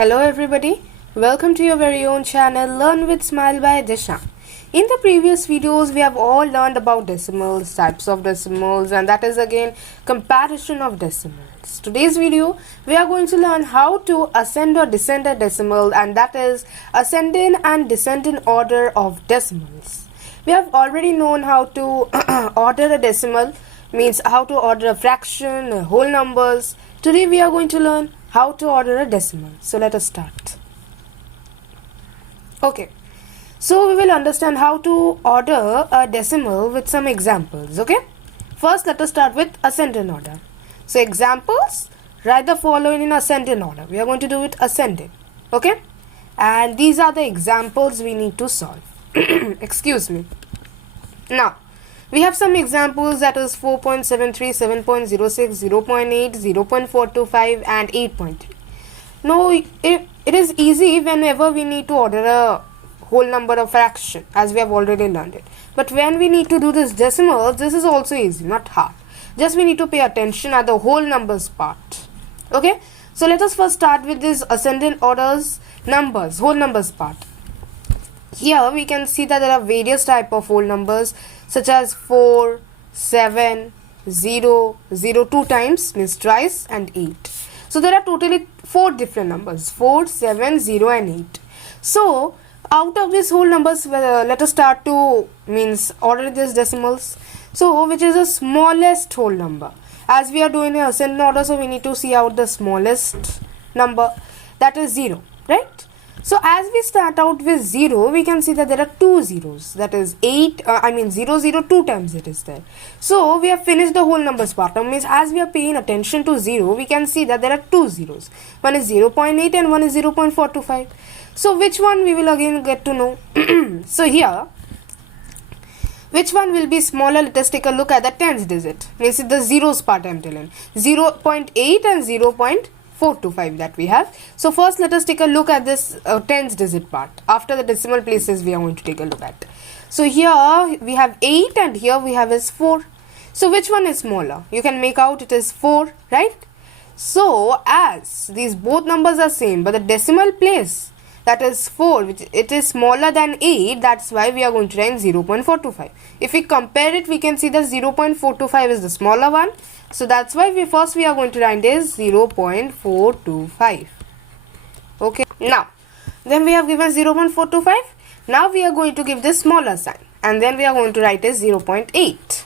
Hello everybody, welcome to your very own channel Learn with Smile by Disha. In the previous videos we have all learned about decimals, types of decimals, and that is again comparison of decimals. Today's video we are going to learn how to ascend or descend a decimal, and that is ascending and descending order of decimals. We have already known how to order a decimal, means how to order a fraction, whole numbers. Today we are going to learn how to order a decimal. So let us start. Okay, so we will understand how to order a decimal with some examples. Okay, first let us start with ascending order. So examples, write the following in ascending order. We are going to do it ascending. Okay, and these are the examples we need to solve. Excuse me. Now we have some examples, that is 4.73, 7.06, 0.8, 0.425 and 8.3. Now it is easy whenever we need to order a whole number of fraction, as we have already learned it. But when we need to do this decimals, this is also easy, not hard. Just we need to pay attention at the whole numbers part. Okay, so let us first start with this ascending orders numbers, whole numbers part. Here we can see that there are various type of whole numbers, such as 4, 7, 0, 0 2 times means twice, and 8. So there are totally 4 different numbers, 4, 7, 0 and 8. So out of these whole numbers, let us start to order these decimals. So which is the smallest whole number? As we are doing an ascending order, so we need to see out the smallest number, that is 0, right? So as we start out with 0, we can see that there are 2 zeros, that is 0, 0, 2 times it is there. So we have finished the whole numbers part. That means as we are paying attention to 0, we can see that there are 2 zeros. One is 0.8 and one is 0.425. So which one we will again get to know. So here, which one will be smaller? Let us take a look at the tens digit. Means the zeros part I am telling. 0.8 and 0.425 that we have. So first let us take a look at this tens digit part. After the decimal places we are going to take a look at. So here we have 8 and here we have is 4. So which one is smaller? You can make out it is 4, right? So as these both numbers are same, but the decimal place, that is 4, which it is smaller than 8, that's why we are going to write 0.425. If we compare it, we can see that 0.425 is the smaller one. So that's why we are going to write is 0.425. Okay, now then we have given 0.425. Now we are going to give this smaller sign, and then we are going to write is 0.8.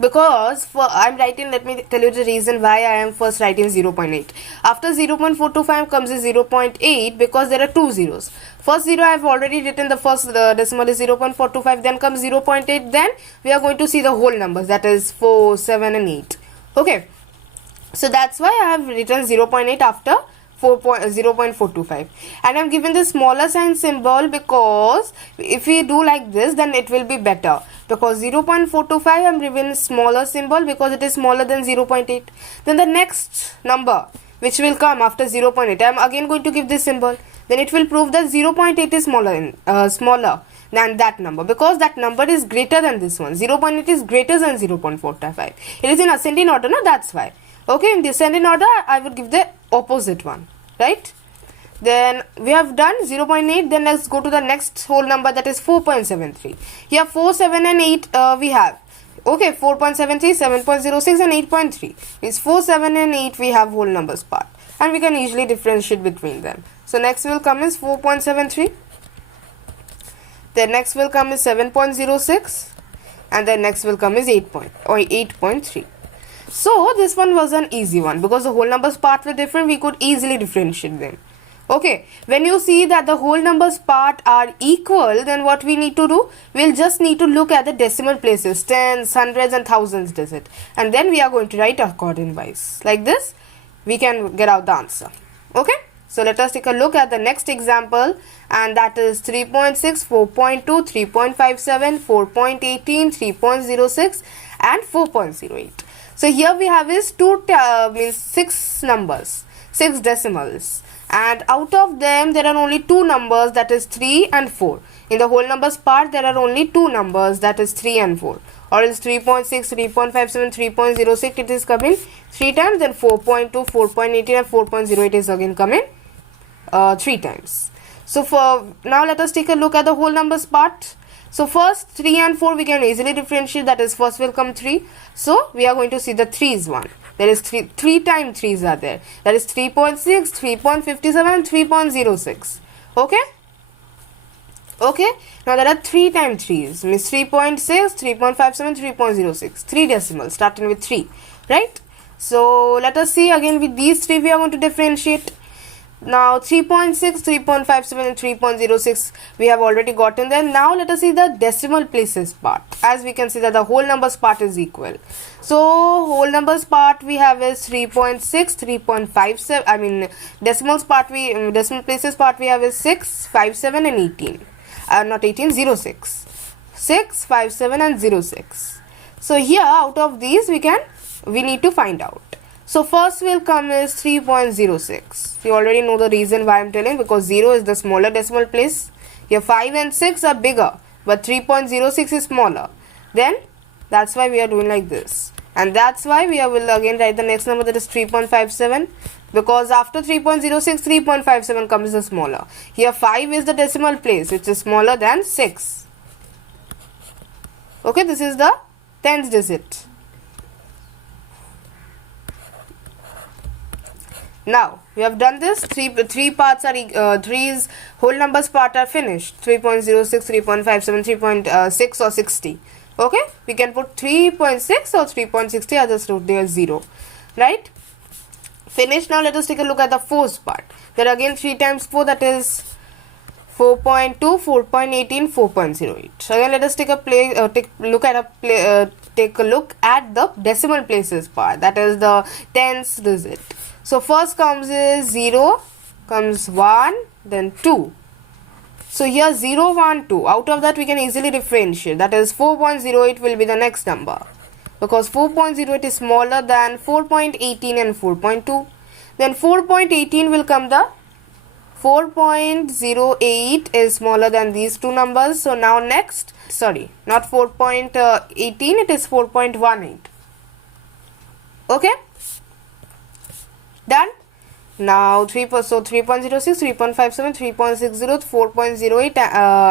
Because I'm writing, let me tell you the reason why I am first writing 0.8. After 0.425 comes is 0.8, because there are 2 zeros. First 0 I have already written, the first decimal is 0.425, then comes 0.8, then we are going to see the whole numbers, that is 4, 7 and 8. Okay, so that's why I have written 0.8 after 0.425, and I'm given the smaller sign symbol because if we do like this, then it will be better. Because 0.425 I'm given smaller symbol because it is smaller than 0.8. Then the next number which will come after 0.8, I'm again going to give this symbol. Then it will prove that 0.8 is smaller than that number, because that number is greater than this one. 0.8 is greater than 0.425. It is in ascending order, no? That's why. Okay, in descending order I would give the opposite one, right? Then we have done 0.8. Then let's go to the next whole number, that is 4.73. Here 4, 7 and 8 we have. Okay, 4.73, 7.06 and 8.3. Is 4, 7 and 8 we have whole numbers part, and we can easily differentiate between them. So next will come is 4.73. Then next will come is 7.06, and then next will come is 8.3. So this one was an easy one because the whole numbers part were different. We could easily differentiate them. Okay, when you see that the whole numbers part are equal, then what we need to do? We'll just need to look at the decimal places, tens, hundreds and thousands digit, and then we are going to write according wise. Like this, we can get out the answer. Okay, so let us take a look at the next example, and that is 3.6, 4.2, 3.57, 4.18, 3.06 and 4.08. So here we have is 6 numbers, 6 decimals, and out of them there are only 2 numbers, that is 3 and 4. In the whole numbers part there are only 2 numbers, that is 3 and 4. Or else 3.6, 3.57, 3.06 it is coming 3 times, then 4.2, 4.18 and 4.08 is again coming 3 times. So for now, let us take a look at the whole numbers part. So first 3 and 4 we can easily differentiate, that is first will come 3. So we are going to see the 3's one. There is 3 times 3's are there. That is 3.6, 3.57 and 3.06. Okay? Okay. Now there are 3 times 3's. Means 3.6, 3.57, 3.06. 3 decimals starting with 3. Right? So let us see again with these 3 we are going to differentiate. Now 3.6, 3.57 and 3.06 we have already gotten there. Now let us see the decimal places part. As we can see that the whole numbers part is equal. So whole numbers part we have is 3.6, 3.57. I mean decimals part decimal places part we have is 6, 5, 7 and 18. Not 18, 06. 6, 5, 7 and 06. So here out of these we need to find out. So first will come is 3.06. You already know the reason why I am telling, because 0 is the smaller decimal place. Here 5 and 6 are bigger, but 3.06 is smaller. Then that's why we are doing like this. And that's why we will again write the next number, that is 3.57. Because after 3.06, 3.57 comes the smaller. Here 5 is the decimal place, which is smaller than 6. Okay, this is the 10th digit. Now we have done this. Three parts are three's whole numbers part are finished. 3.06, 3.57, 3.6 or 60. Okay, we can put 3.6 or 3.60 as a root there 0. Right? Finished. Now let us take a look at the fourth part. There are again 3 times 4, that is 4.2, 4.18, 4.08. So again let us take a look at the decimal places part, that is the tens digit. So first comes is 0, comes 1, then 2. So here 0, 1, 2. Out of that we can easily differentiate. That is 4.08 will be the next number. Because 4.08 is smaller than 4.18 and 4.2. Then 4.18 will come the 4.08 is smaller than these two numbers. So now next, sorry, not 4.18, it is 4.18. Okay? Done. Now 3.06, 3.57, 3.60, 4.08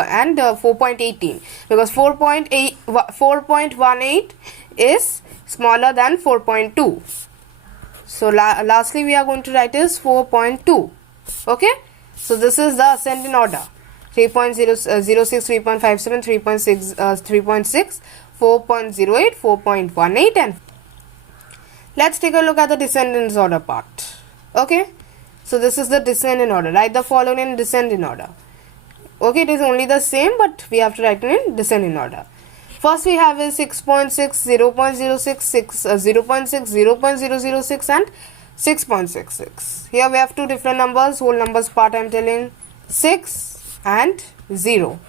and 4.18, because 4.18 is smaller than 4.2. So lastly we are going to write is 4.2. Okay. So this is the ascending order. 3.06, 3.57, 3.6, 4.08, 4.18 and let's take a look at the descending order part. Okay, so this is the descending order. Write the following in descending order. Okay, it is only the same, but we have to write it in descending order. First we have is 6.6, 0.06, 0.6, 0.006 and 6.66. Here we have two different numbers, whole numbers part I am telling, 6 and 0.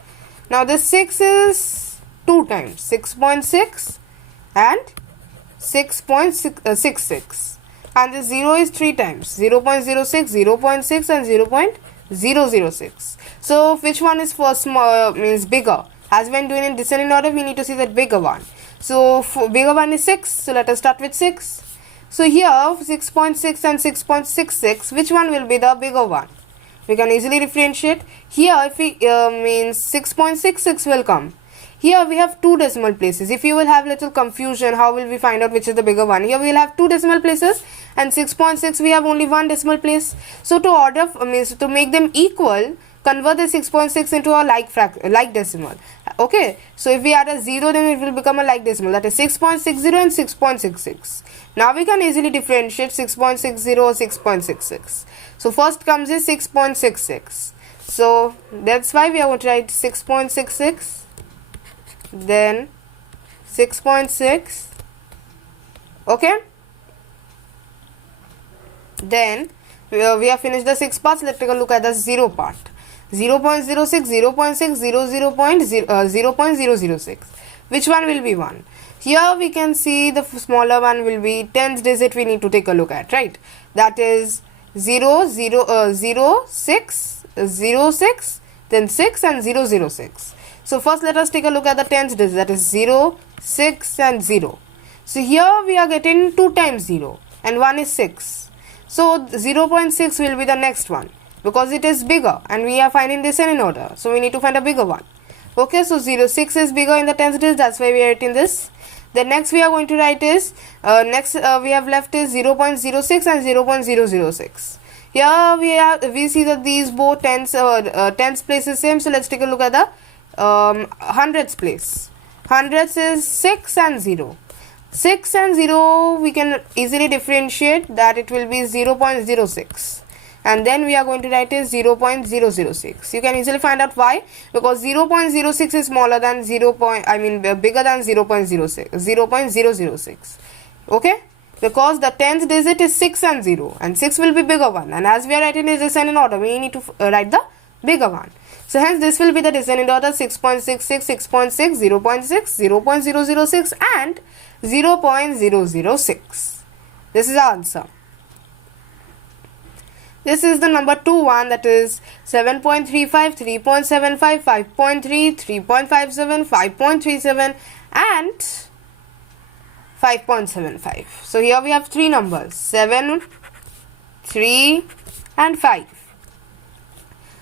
Now this 6 is 2 times, 6.6 and 6.66. And the 0 is 3 times, 0.06, 0.6 and 0.006. So which one is first means bigger? As when doing in descending order, we need to see that bigger one. So bigger one is 6. So let us start with 6. So here 6.6 and 6.66, which one will be the bigger one? We can easily differentiate. Here if we means 6.66 will come. Here we have two decimal places. If you will have little confusion, how will we find out which is the bigger one? Here we will have two decimal places and 6.6 we have only one decimal place. So to order means to make them equal, convert the 6.6 into a like decimal. Okay, so if we add a 0, then it will become a like decimal, that is 6.60 and 6.66. Now we can easily differentiate 6.60 or 6.66. So first comes is 6.66. So that's why we are going to write 6.66. Then 6.6. Okay, then we have finished the 6 parts. Let's take a look at the 0 part. 0.06, 0.6, 0.006. Which one will be 1? Here we can see the smaller one will be 10th digit we need to take a look at, right? That is 0, 6, then 6 and 006. So first let us take a look at the 10th digit, that is 0, 6 and 0. So here we are getting 2 times 0 and 1 is 6. So 0.6 will be the next one. because it is bigger and we are finding descending order, so we need to find a bigger one. Okay, so 06 is bigger in the tens digit, that's why we are writing this. The next we are going to write is we have left is 0.06 and 0.006. Here we see that these both tens place is same, so let's take a look at the hundreds place. Hundreds is 6 and 0. 6 and 0 we can easily differentiate that it will be 0.06, and then we are going to write is 0.006. You can easily find out why, because 0.06 is smaller than bigger than 0.006. Okay, because the 10th digit is 6 and 0, and 6 will be bigger one, and as we are writing this descending order, we need to write the bigger one. So hence this will be the descending order: 6.66, 6.6, 0.6, 0.006 and 0.006. This is the answer. This is the number 2 one, that is 7.35, 3.75, 5.3, 3.57, 5.37 and 5.75. So here we have 3 numbers: 7, 3 and 5.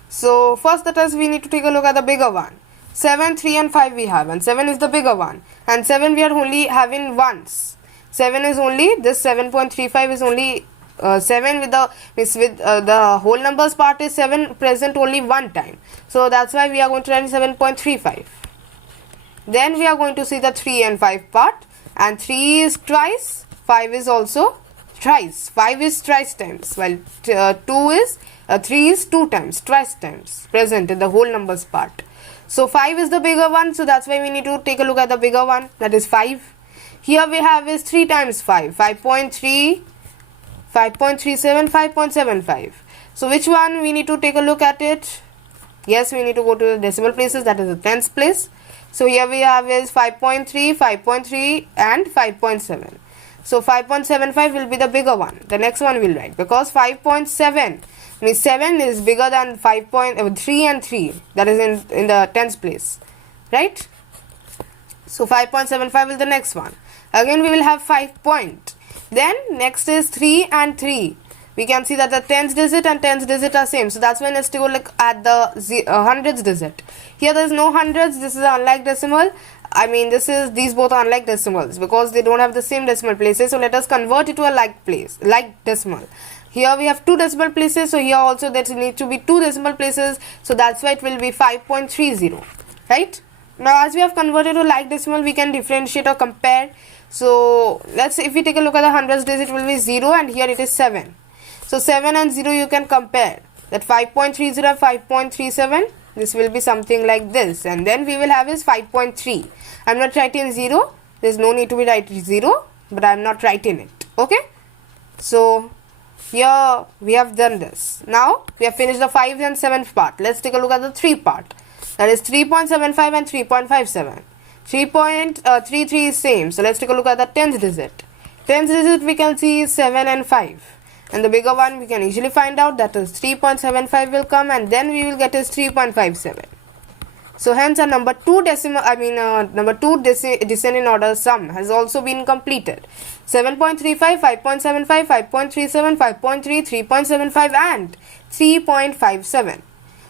So first that is we need to take a look at the bigger one. 7, 3 and 5 we have, and 7 is the bigger one, and 7 we are only having once. 7 is only, this 7.35 is only 7 with the whole numbers part is 7 present only one time, so that's why we are going to write 7.35. Then we are going to see the 3 and 5 part, and 3 is twice, 5 is also thrice. 5 is thrice times, while 3 is 2 times, twice times present in the whole numbers part. So 5 is the bigger one, so that's why we need to take a look at the bigger one, that is 5. Here we have is 3 times 5, 5.3, 5.37, 5.75. So which one we need to take a look at it? Yes, we need to go to the decimal places, that is the tens place. So here we have is 5.3, 5.3 and 5.7. So 5.75 will be the bigger one. The next one we'll write, because 5.7 means 7 is bigger than 3 and 3, that is in the tens place, right? So 5.75 is the next one. Again we will have 5 point. Then next is 3 and 3. We can see that the tens digit and tens digit are same, so that's when let's go look at the hundreds digit. Here there is no hundreds, this is unlike decimal. These both are unlike decimals because they don't have the same decimal places, so let us convert it to a like decimal. Here we have 2 decimal places, so here also there need to be 2 decimal places, so that's why it will be 5.30, right? Now as we have converted to like decimal, we can differentiate or compare. So let's if we take a look at the hundreds digit, it will be 0 and here it is 7. So 7 and 0 you can compare, that 5.30 and 5.37, this will be something like this, and then we will have is 5.3. I'm not writing 0, there's no need to be writing 0, but I'm not writing it. Okay, so here we have done this. Now we have finished the 5th and 7th part. Let's take a look at the 3 part, that is 3.75 and 3.57. 3.33 is same, so let's take a look at the 10th digit. 10th digit we can see is 7 and 5, and the bigger one we can easily find out, that is 3.75 will come, and then we will get is 3.57. So hence our number 2 descending order sum has also been completed. 7.35, 5.75, 5.37, 5.3, 3.75 and 3.57.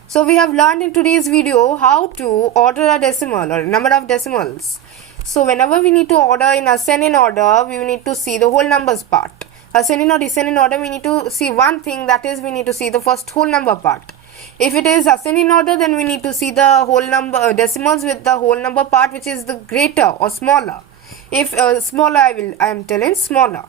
So we have learned in today's video how to order a decimal or number of decimals. So whenever we need to order in ascending order, we need to see the whole numbers part. Ascending or descending order, we need to see one thing, that is we need to see the first whole number part. If it is ascending order, then we need to see the whole number decimals with the whole number part, which is the greater or smaller. If smaller, I am telling smaller.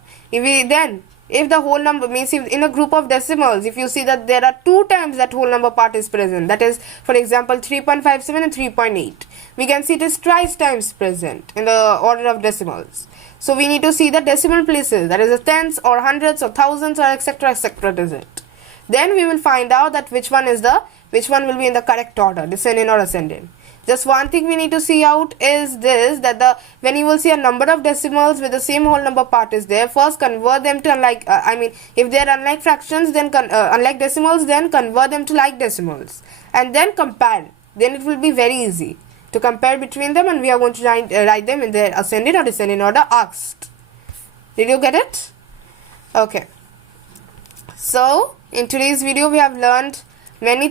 If the whole number means, if in a group of decimals, if you see that there are 2 times that whole number part is present, that is for example 3.57 and 3.8, we can see it is twice times present in the order of decimals. So we need to see the decimal places, that is the tens or hundreds or thousands or etc digit. Then we will find out that which one will be in the correct order, descending or ascending. Just one thing we need to see out is this, that when you will see a number of decimals with the same whole number part is there, first convert them to unlike, if they are unlike fractions, then unlike decimals, then convert them to like decimals and then compare. Then it will be very easy to compare between them, and we are going to write them in their ascending or descending order asked. Did you get it? Okay. So in today's video we have learned Many